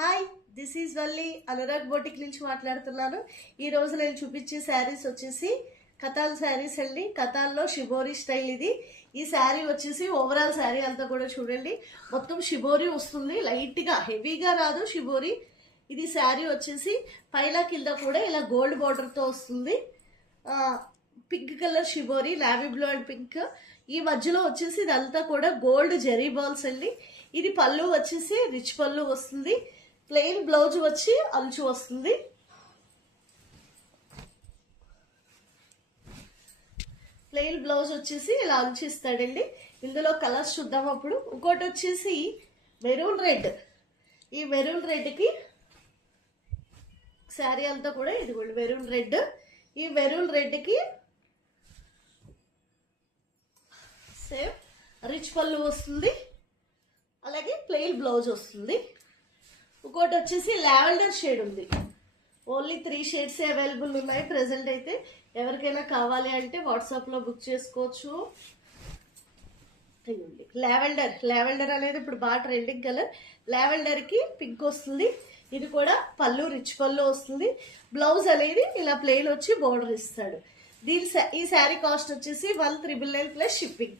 Hi, this is Valli Anurag boutique నుంచి మాట్లాడుతున్నాను. ఈ రోజు నేను చూపించే శారీస్ వచ్చేసి కతాల్ శారీస్ అండి. కతాల్లో షిబోరి స్టైల్ ఇది. ఈ శారీ వచ్చేసి ఓవరాల్ శారీ అంతా కూడా చూడండి, మొత్తం షిబోరి వస్తుంది. లైట్గా హెవీగా రాదు షిబోరి. ఇది శారీ వచ్చేసి పైన కింద కూడా ఇలా గోల్డ్ బార్డర్తో వస్తుంది. Pink colour shibori, navy blue and pink. ఈ మధ్యలో వచ్చేసి ఇదంతా కూడా గోల్డ్ జెరీ బాల్స్ అండి. ఇది పళ్ళు వచ్చేసి రిచ్ పళ్ళు వస్తుంది. ప్లెయిన్ బ్లౌజ్ వచ్చి అంచు వస్తుంది. ప్లెయిన్ బ్లౌజ్ వచ్చేసి ఇలా అంచు ఇస్తాడండి. ఇందులో కలర్స్ చూద్దాం అప్పుడు. ఇంకోటి వచ్చేసి మెరూన్ రెడ్. ఈ మెరూన్ రెడ్కి శారీ అంతా కూడా ఇదిగోండి మెరూన్ రెడ్. ఈ మెరూన్ రెడ్కి సేమ్ రిచ్ పళ్ళు వస్తుంది, అలాగే ప్లెయిన్ బ్లౌజ్ వస్తుంది. ఇంకోటి వచ్చేసి లావెండర్ షేడ్ ఉంది. ఓన్లీ 3 షేడ్స్ అవైలబుల్ ఉన్నాయి ప్రెసెంట్ అయితే. ఎవరికైనా కావాలి అంటే వాట్సాప్లో బుక్ చేసుకోవచ్చు. లావెండర్ అనేది ఇప్పుడు బాగా ట్రెండింగ్ కలర్. లావెండర్కి పింక్ వస్తుంది. ఇది కూడా పళ్ళు రిచ్ పళ్ళు వస్తుంది. బ్లౌజ్ అనేది ఇలా ప్లెయిన్ వచ్చి బోర్డర్ ఇస్తాడు. ఈ శారీ కాస్ట్ వచ్చేసి 1,999 ప్లస్ షిప్పింగ్.